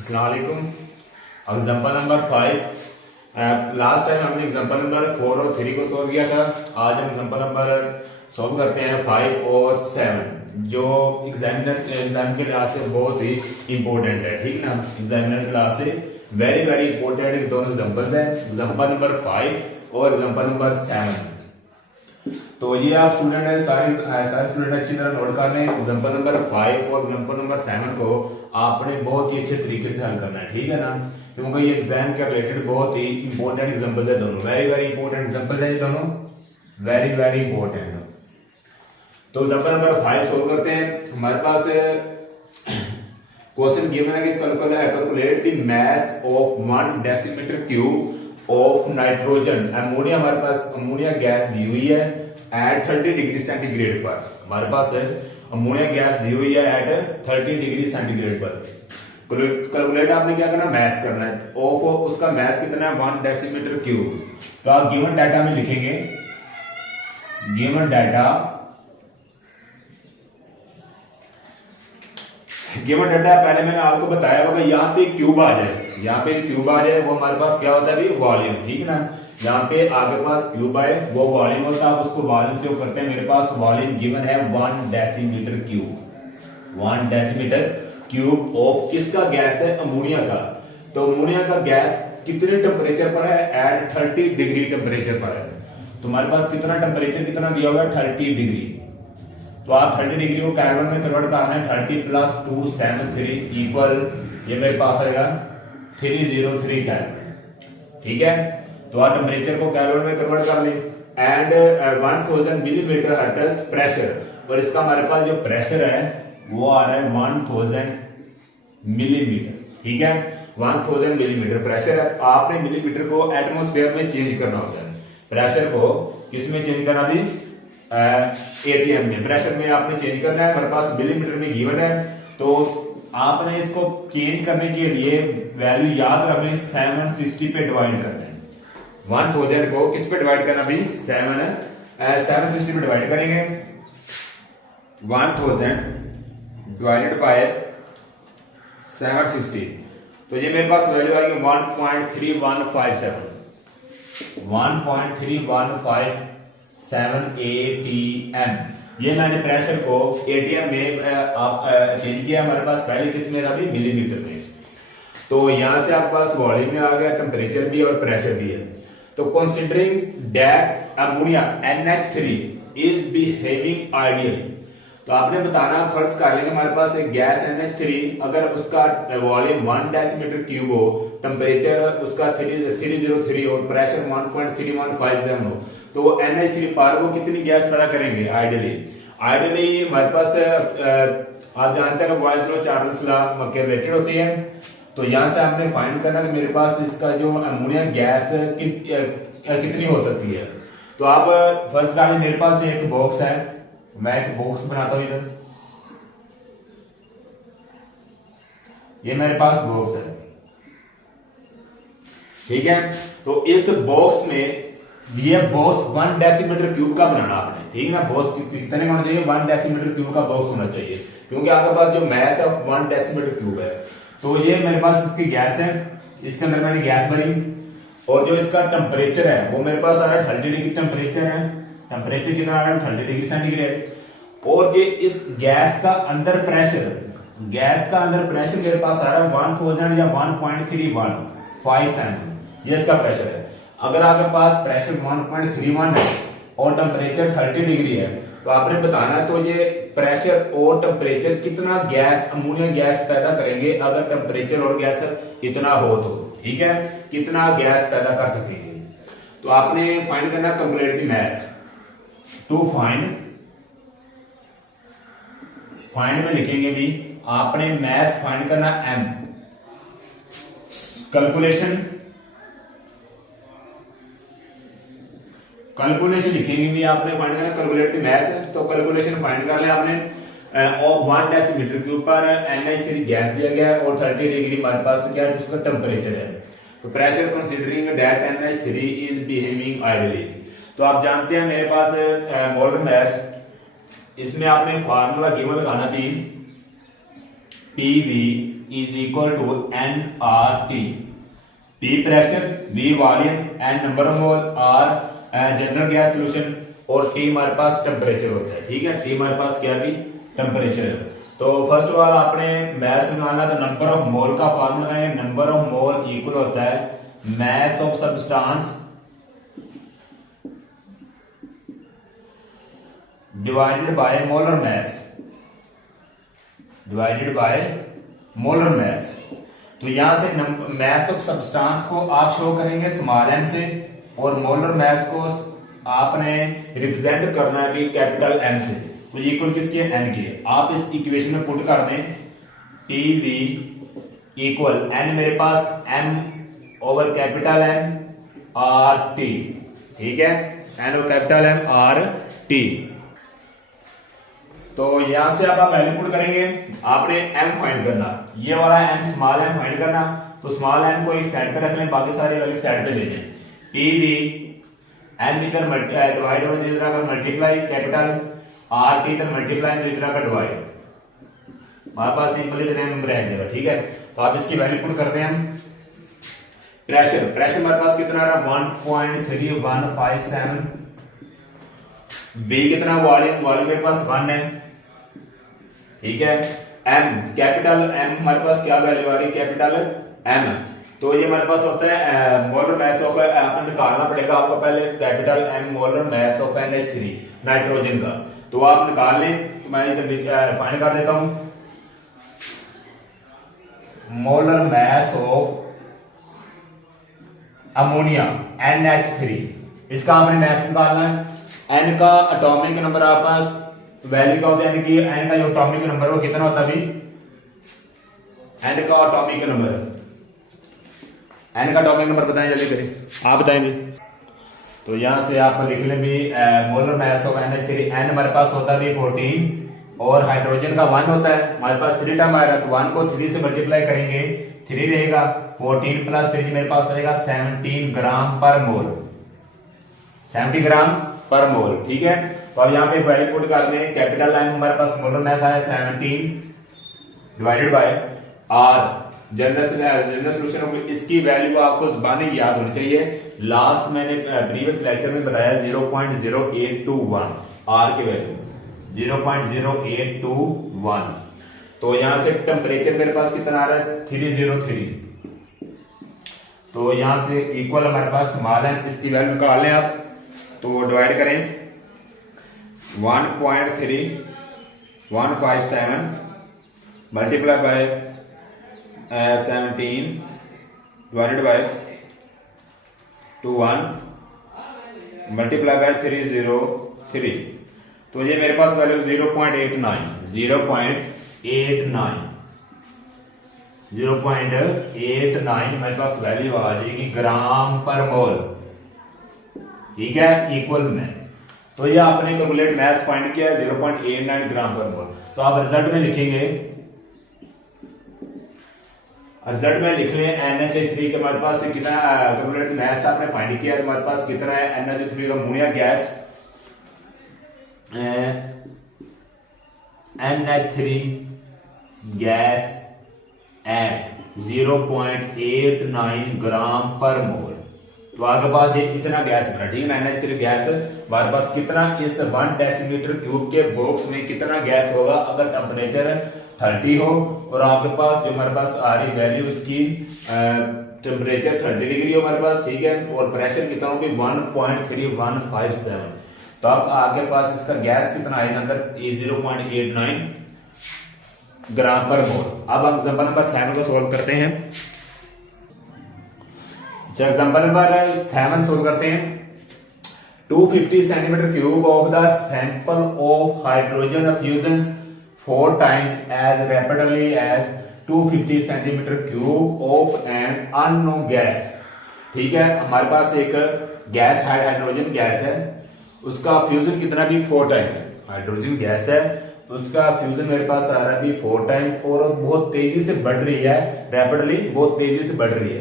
अस्सलाम वालेकुम। Example number 5। Last time हमने एग्जाम्पल नंबर 4 और 3 को सॉल्व किया था। आज हम एग्जाम्पल नंबर सॉल्व करते हैं 5 और 7 जो एग्जाम के क्लास से बहुत ही इंपॉर्टेंट है। ठीक ना, एग्जामिनर क्लास से वेरी वेरी इंपॉर्टेंट दोनों एग्जाम्पल्स हैं, एग्जाम्पल नंबर 5 और एग्जाम्पल नंबर 7। तो ये आप स्टूडेंट है, सारे स्टूडेंट अच्छी तरह नोट कर लें। एग्जाम्पल नंबर 5 और एग्जाम्पल नंबर 7 को आपने बहुत ही अच्छे तरीके से हल करना है, ठीक है ना, क्योंकि ये एग्जाम के रिलेटेड बहुत ही इंपॉर्टेंट एग्जाम्पल्स है दोनों, वेरी वेरी इंपॉर्टेंट एग्जाम्पल्स है ये दोनों, वेरी वेरी इंपॉर्टेंट। तो एग्जाम्पल नंबर 5 सोल्व करते हैं। हमारे पास क्वेश्चन गिवन है कि calculate the mass of 1 decimetre cube of nitrogen ammonia. हमारे पास अमोनिया गैस दी हुई है एट 30 डिग्री सेंटीग्रेड पर। हमारे पास अमोनिया गैस दी हुई है एट 30 डिग्री सेंटीग्रेड पर। कैलकुलेट आपने क्या करना, मैथ करना है। ऑफ उसका मैथ कितना है 1 डेसीमीटर क्यूब। तो आप गिवन डाटा में लिखेंगे, गिवन डाटा पहले मैंने आपको बताया होगा, यहाँ पे क्यूब आ जाए, यहाँ पे क्यूब आ जाए वो हमारे पास क्या होता है वॉल्यूम, ठीक है ना। यहाँ पे आपके पास क्यूब आए वो वॉल्यूम होता है, आप उसको वॉल्यूम से करते हैं। मेरे पास वॉल्यूम गिवन है 1 decimetre cube, 1 decimetre cube of किसका गैस है, अमोनिया का। तो अमोनिया का गैस कितने टेम्परेचर पर है, एट 30 डिग्री टेम्परेचर पर है। तो हमारे पास कितना टेम्परेचर कितना दिया हुआ है 30 डिग्री। तो आप 30 डिग्री को केल्विन में कन्वर्ट करना है, 30 प्लस 273 इक्वल ये मेरे पास आएगा 303 केल्विन, ठीक है। तो आप टेम्परेचर को केल्विन में कन्वर्ट कर लें एंड 1000 मिलीमीटर हर्ट्ज प्रेशर, और इसका हमारे पास जो प्रेशर है वो आ रहा है 1000 मिलीमीटर, ठीक है। 1000 मिलीमीटर प्रेशर है। आपने मिलीमीटर को एटमॉस्फेयर में चेंज करना होता है, प्रेशर को किसमें चेंज करना भी, एटीएम में, प्रेशर में आपने चेंज करना है। हमारे पास मिलीमीटर में गिवन है, तो आपने इसको चेंज करने के लिए वैल्यू याद रखनी, 760 पे डिवाइड करना है। 1000 को किस पे डिवाइड करना भी, 760 पे डिवाइड करेंगे। 1000 डिवाइडेड बाय 760, तो ये मेरे पास वैल्यू आएगी 1.3157, 1.3157 ATM। ये मैंने प्रेशर को एटीएम में आप चेंज किया, हमारे पास पहले किस में था भी, मिलीमीटर में। तो यहां से आपके पास वॉल्यूम में आ गया, टेम्परेचर भी और प्रेशर भी है। तो considering that ammonia NH3 is behaving ideally, तो आपने बताना, फर्ज कर लेंगे हमारे पास एक गैस NH3, अगर उसका वॉल्यूम 1 डेसीमीटर क्यूब हो, टेम्परेचर उसका 303 हो, प्रेशर 1.3157 हो, तो NH3 पर वो कितनी गैस पैदा करेंगे आइडियली हमारे पास आप जानते हैं बॉयल्स लॉ, चार्ल्स लॉ के रिलेटेड होती है। तो यहां से आपने फाइंड करना कि मेरे पास इसका जो अमोनिया गैस कितनी हो सकती है। तो आप फर्ज कर मेरे पास एक बॉक्स है, मैं एक बॉक्स बनाता हूं इधर, ये मेरे पास बॉक्स है, ठीक है। तो इस बॉक्स में ये बॉक्स 1 डेसीमीटर क्यूब का बनाना आपने, ठीक है ना। बॉक्स कितने होना चाहिए, 1 डेसीमीटर क्यूब का बॉक्स होना चाहिए, क्योंकि आपके पास जो मैस है 1 डेसीमीटर क्यूब है। तो ये मेरे पास इसकी गैस है, इसके अंदर मैंने गैस भरी, और जो इसका टेम्परेचर है वो मेरे पास आ रहा है 30 डिग्री टेम्परेचर है। टेम्परेचर कितना आ रहा है 30 डिग्री सेंटीग्रेड। और ये इस गैस का अंदर प्रेशर मेरे पास आ रहा है 1000 या 1.3157, ये इसका प्रेशर है। अगर आपके पास प्रेशर 1.31 है और टेम्परेचर 30 डिग्री है, तो आपने बताना तो ये प्रेशर और टेम्परेचर कितना गैस, अमोनिया गैस पैदा करेंगे अगर टेम्परेचर और गैस इतना हो तो, ठीक है, कितना गैस पैदा कर सकेंगे। तो आपने फाइंड करना, calculate the mass. To find में लिखेंगे भी, आपने मास फाइंड करना m, कैलकुलेशन लिखेंगे भी, आपने फाइंड करना कैलकुलेट द मास। तो कैलकुलेशन फाइंड कर लिया आपने, ऑफ 1 डेसीमीटर क्यूब पर NH3 गैस दिया गया और 30 डिग्री हमारे पास क्या है उसका टेम्परेचर है। तो pressure considering that NH3 is behaving ideally. तो आप जानते हैं मेरे पास मोलर मास, इसमें आपने फार्मूला गिवन लगाना भी PV is equal to N R T. P pressure, V volume, N number of mole, R general gas solution और T हमारे पास टेम्परेचर होता है। ठीक है, T हमारे पास क्या भी टेम्परेचर। तो फर्स्ट ऑफ ऑल आपने मैस निकालना, तो नंबर ऑफ मोल का फॉर्मूला है, नंबर ऑफ मोल इक्वल होता है mass of substance divided by molar mass, divided by molar mass. तो यहां से मैस ऑफ सब्सटेंस को आप शो करेंगे स्मॉल एम से और मोलर मैस को आपने रिप्रेजेंट करना है भी कैपिटल एम से। तो ये इक्वल किसकी है, एन की है। आप इस इक्वेशन में पुट कर दें टी वी इक्वल एन मेरे पास M over capital M R T. ठीक है, N over capital M R T. तो यहां से आप वैल्यू पुट करेंगे, आपने m फाइंड करना, ये वाला m स्मॉल m फाइंड करना। तो स्मॉल m को एक साइड पे रख लें, बाकी सारे वाले साइड पे ले जाएं। टी वी m इधर डिवाइड हो इधर का मल्टीप्लाई कैपिटल r टी इधर मल्टीप्लाई इधर का डिवाइड, हमारे पास सिंपल इधर नंबर रह जाएगा। ठीक है, तो आप इसकी वैल्यू पुट करते हैं हम। प्रेशर, प्रेशर हमारे पास कितना आ रहा है 1.3157। बी कितना, वॉल्यूम, वॉल्यूम मेरे पास 1 है। ठीक है, एम कैपिटल एम हमारे पास क्या वैल्यू आ रही है, कैपिटल एम। तो ये हमारे पास होता है मोलर मैस ऑफ, आपने निकालना पड़ेगा आपको पहले capital M molar mass of NH3 nitrogen का। तो आप निकाल लें, तो मैं इधर फाइंड कर देता हूं molar mass of ammonia NH3, इसका आपने मैस निकालना है। एन का एटॉमिक नंबर आपके पास वैल्यू का होता है, एन का जो एटॉमिक नंबर वो कितना होता है अभी, एन का एटॉमिक नंबर, एन का एटॉमिक नंबर बताएं जल्दी करें, आप बताएंगे। तो यहां से आप लिख लें भी molar mass of NH3, N हमारे पास होता है 14 और हाइड्रोजन का 1 होता है, हमारे पास 3 टर्म आएगा। तो 1 को 3 से मल्टीप्लाई करेंगे, 3 रहेगा, 14 प्लस 3 मेरे पास रहेगा 17 ग्राम पर मोल, 70 ग्राम पर मोल। ठीक है, तो अब यहाँ पे वैल्यू पुट कर दें, कैपिटल एम हमारे पास मोलर मैस आया 17 divided by R general solution होगी, इसकी वैल्यू आपको ज़बानी याद होनी चाहिए। लास्ट मैंने प्रीवियस लेक्चर में बताया 0.0821 आर की वैल्यू 0.0821। तो यहां से टेम्परेचर मेरे पास कितना आ रहा है 303। तो यहां से इक्वल हमारे पास स्मॉल है, इसकी वैल्यू निकाल लें आप। तो डिवाइड करें 1.3157 multiply by 17 divided bye 21 multiply by 303। तो ये मेरे पास वैल्यू 0.89 मेरे पास वैल्यू आ जाएगी ग्राम पर मोल। ठीक है, इक्वल में। तो ये आपने कैलकुलेट मैस फाइंड किया 0.89 ग्राम पर मोल। तो आप रिजल्ट में लिखेंगे, रिजल्ट में लिख लें NH3 के हमारे पास कितना कैलकुलेट मैस आपने फाइंड किया, हमारे पास कितना है NH3 का ammonia gas NH3 gas at 0.89 ग्राम पर मोल। तो आगे पास ये इतना गैस बना, ठीक है, NH3 गैस हमारे पास कितना इस 1 डेसीमीटर क्यूब के बॉक्स में कितना गैस होगा अगर टेम्परेचर 30 हो और आपके पास जो हमारे पास आ रही वैल्यू इसकी टेम्परेचर 30 डिग्री हो हमारे पास। ठीक है, और प्रेशर कितना होगी 1.3157। तो अब आपके पास इसका गैस कितना आएगा अंदर 0.89 ग्राम पर मोल। अब हम एग्जांपल नंबर 7 को सोल्व करते हैं। एग्जांपल नंबर 7 सोल्व करते हैं। 250 centimetre cube of the sample of hydrogen fusion 4 times as rapidly as 250 centimetre cube of an unknown gas. ठीक है, हमारे पास एक गैस है, हाइड्रोजन गैस है, उसका फ्यूजन कितना भी 4 टाइम, हाइड्रोजन गैस है उसका फ्यूजन मेरे पास आ रहा है भी 4 टाइम और बहुत तेजी से बढ़ रही है, रैपिडली बहुत तेजी से बढ़ रही है।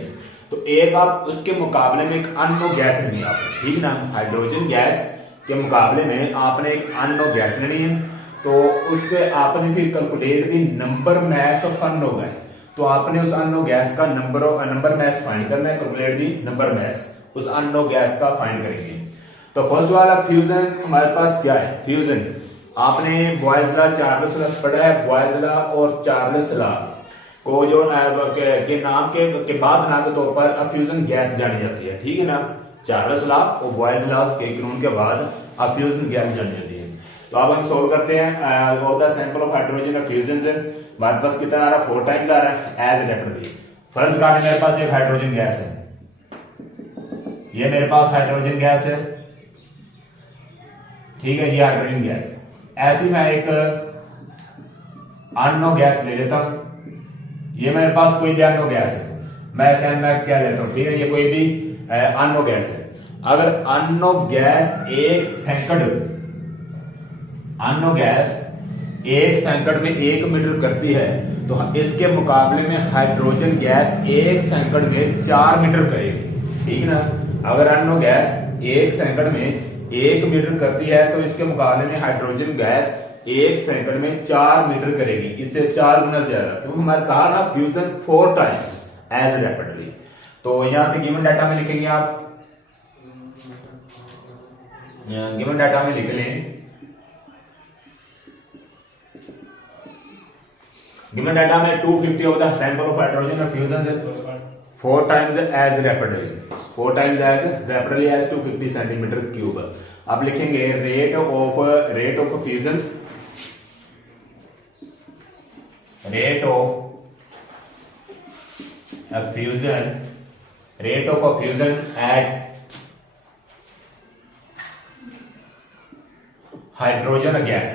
तो एक आप उसके मुकाबले में एक अननोन गैस लेनी है आपने, ठीक ना, हाइड्रोजन गैस के मुकाबले में आपने एक अननोन गैस लेनी है। तो उसके आपने फिर कैलकुलेट की number mass of unknown gas. तो तो आपने उस अननो गैस का नंबर मैस फाइंड करना है, कैलकुलेट दी नंबर मैस उस अननो गैस का फाइंड करेंगे। तो फर्स्ट वाला फ्यूजन हमारे पास क्या है, फ्यूजन आपने बॉयज लॉ चार्ल्स लॉ पढ़ा है। बॉयज लॉ और चार्ल्स लॉ को जो के नाम के बाद नाम के तौर पर फ्यूजन गैस जानी जाती है, ठीक है ना। चार्ल्स लॉ और बॉयज लॉ के कानून के बाद फ्यूजन गैस जानी जाती है। तो अब हम सोल्व करते हैं। Of the sample of hydrogen fusion से हमारे पास कितना आ रहा है, 4 टाइम्स आ रहा है एज रेपरली। फर्स्ट का मेरे पास एक हाइड्रोजन गैस है, ये मेरे पास हाइड्रोजन गैस है, ठीक है, ये हाइड्रोजन गैस है। ऐसे मैं एक अननो गैस ले लेता हूं, ये मेरे पास कोई भी अननो गैस है, मैं इसे एनमैक्स क्या लेता हूं, ठीक है, ये कोई भी अननो गैस है। अगर अननो गैस एक सेकंड में 1 मीटर करती है तो इसके मुकाबले में हाइड्रोजन गैस 1 सेकंड में 4 मीटर करेगी, ठीक है ना। अगर अननो गैस 1 सेकंड में 1 मीटर करती है तो इसके मुकाबले में हाइड्रोजन गैस 1 सेकंड में 4 मीटर करेगी, इससे 4 गुना ज्यादा, क्योंकि हमारे कहा ना फ्यूजन 4 टाइम्स एज रैपिडली। तो यहां से गिवन डाटा में लिखेंगे आप, गिवन डाटा में लिख लें, गिवन डाटा में 250 of the sample of hydrogen fusion 4 times as rapidly as 250 centimetre cube. अब लिखेंगे rate of fusion at hydrogen gas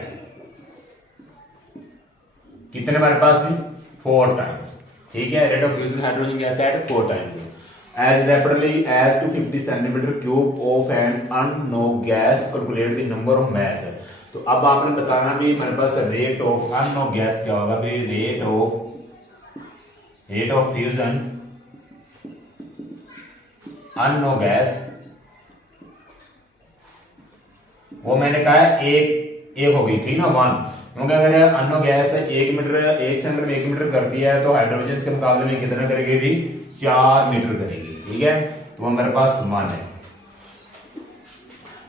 कितने हमारे पास में 4 टाइम्स, ठीक है। Rate of fusion hydrogen gas at 4 times as rapidly as 250 centimetre cube of an unknown gas, calculate the number of mass. तो अब आपने बताना भी हमारे पास रेट ऑफ अननो गैस क्या होगा भाई, रेट ऑफ फ्यूजन अननो गैस, वो मैंने कहा है एक होगी, ठीक ना, 1, क्योंकि अगर अननो गैस 1 सेकंड में 1 मीटर करती है तो हाइड्रोजन के मुकाबले में कितना करेगी भी 4 मीटर करेगी, ठीक है। तो हमारे पास 1 है।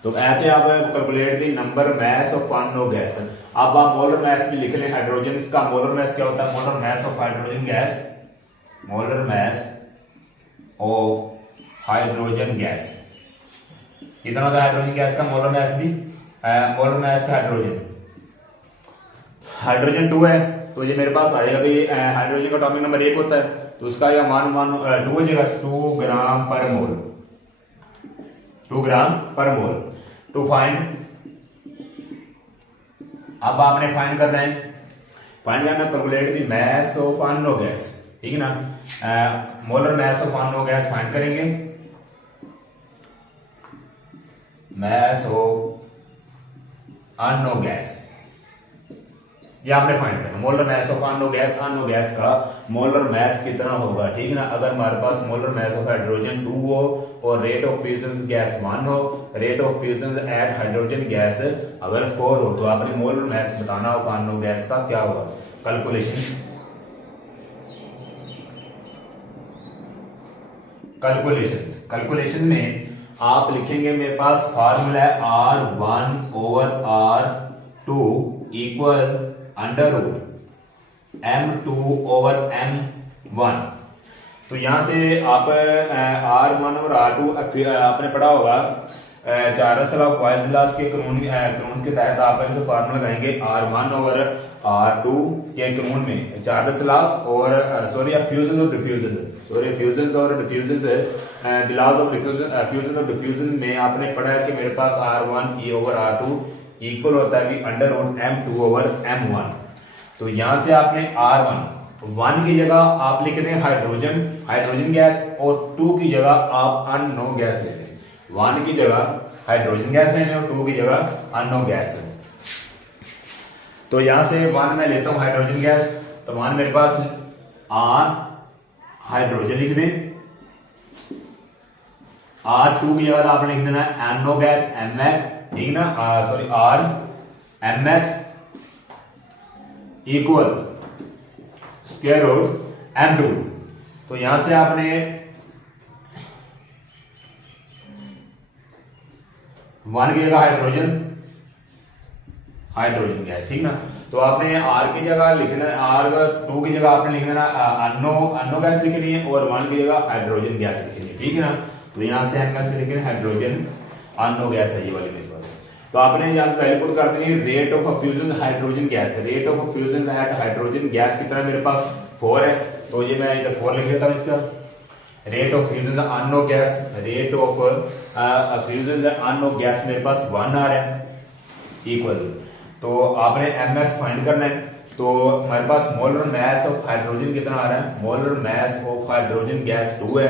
तो ऐसे आप calculate the number mess of unknown gas. अब आप मोलर मैस भी लिख लें हाइड्रोजन, इसका मोलर मैस क्या होता है, molar mass of hydrogen gas, molar mass of hydrogen gas कितना होता है हाइड्रोजन गैस का मोलर मैस भी, मोलर मैस हाइड्रोजन 2 है तो ये मेरे पास आएगा भी हाइड्रोजन का एटॉमिक नंबर 1 होता है तो उसका यह मान 2 हो जाएगा, 2 ग्राम पर मोल, 2 ग्राम पर मोल। टू फाइंड, अब आपने फाइंड करना है, calculate the mass of unknown gas, ठीक है ना। Molar mass of unknown gas find करेंगे, मैस ऑफ अननो गैस ये आपने फाइंड करना। Molar mass of unknown gas का मोलर मैस कितना होगा, ठीक है ना। अगर हमारे पास मोलर मैस ऑफ हाइड्रोजन 2 हो और रेट ऑफ फ्यूजन गैस 1 हो, rate of fusion at hydrogen gas अगर 4 हो, तो आपने मोलर मैस बताना ऑफ अननो गैस का क्या होगा। कैलकुलेशन में आप लिखेंगे, मेरे पास फार्मूला है R1/R2 equal under root M2/M1। तो यहां से आप R1 और R2 आपने पढ़ा होगा चार्ल्स लॉ बॉयज लॉ के कानून के तहत आप इनको फार्मूला लगाएंगे R1/R2 के कानून में चार्ल्स लॉ और फ्यूजन और डिफ्यूजन डिफ्यूजन में आपने पढ़ा है कि मेरे पास R1/R2 इक्वल होता है अंडर रूट M2/M1। तो यहां से आपने R1 की जगह आप लिख रहे हैं हाइड्रोजन गैस और 2 की जगह आप अननो गैस ले लें। 1 की जगह हाइड्रोजन गैस लेने और 2 की जगह अननो गैस। तो यहां से 1 मैं लेता हूं हाइड्रोजन गैस, तो 1 मेरे पास R हाइड्रोजन लिख दें, R2 की जगह आपने लिख देना अननो गैस MX, ठीक ना, R MX equal square root M2। तो यहां से आपने 1 गिगा हाइड्रोजन गैस, ठीक ना। तो आपने R की जगह लिखना है, R2 की जगह आपने लिखना है अन्नो गैस लिखनी है, और 1 की जगह हाइड्रोजन गैस लिखनी है, ठीक है ना। तो यहां से हम कैसे लिखेंगे, हाइड्रोजन अन्नो गैस है ये वाली मेरे पास। तो आपने यहां से वैल्यू पुट कर देनी है rate of fusion hydrogen gas. Rate of fusion hydrogen gas कितना मेरे पास 4 है, तो ये मैं इधर 4 लिख देता हूं इसका। Rate of fusion unknown gas, rate of fusion unknown gas मेरे पास 1 आ रहा है, इक्वल। तो आपने ms फाइंड करना है। तो हमारे पास मोलर मास ऑफ हाइड्रोजन कितना आ रहा है, molar mass of hydrogen gas 2 है,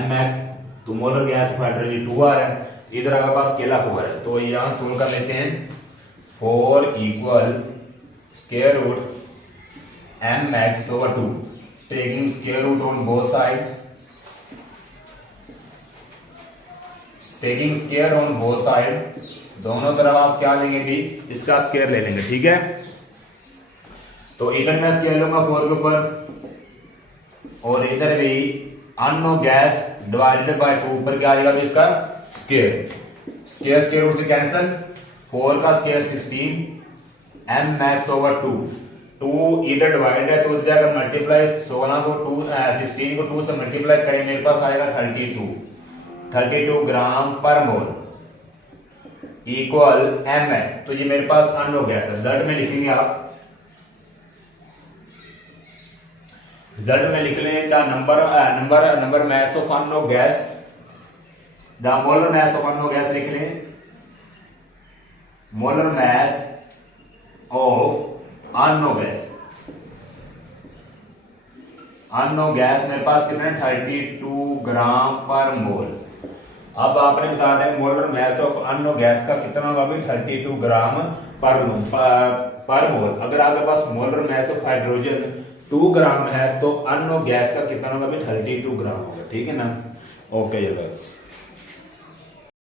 ms। तो मोलर गैस ऑफ हाइड्रोजन 2 आ रहा है, इधर हमारे पास स्केल 4 है। तो यहां सोल्व कर लेते हैं, 4 equal square root mx over 2, taking square root on both side, taking square on both side, दोनों तरफ आप क्या लेंगे भी, इसका स्क्वायर ले लेंगे, ठीक है। तो इधर मैं स्क्वायर लूंगा 4 के ऊपर, और इधर भी अननो गैस डिवाइडेड बाय 2 ऊपर क्या आएगा भी इसका स्क्वायर, स्क्वायर रूट से कैंसिल, 4 का स्क्वायर 16, m max over 2, 2 इधर डिवाइड है तो इधर अगर मल्टीप्लाई 16 को 16 को 2 से मल्टीप्लाई करें मेरे पास आएगा 32 ग्राम पर मोल इक्वल ms। तो ये मेरे पास अननो गैस है। रिजल्ट में लिखेंगे आप, रिजल्ट में लिख लें the number mass of unknown gas, the molar mass of unknown gas लिख लें, molar mass of unknown gas, अननो गैस मेरे पास कितना है 32 ग्राम पर मोल। अब आपने बता दें molar mass of unknown gas का कितना होगा भी 32 ग्राम पर मोल। अगर आपके पास मोलर मास ऑफ हाइड्रोजन 2 ग्राम है तो अननो गैस का कितना होगा भी 32 ग्राम होगा, ठीक है ना। ओके ये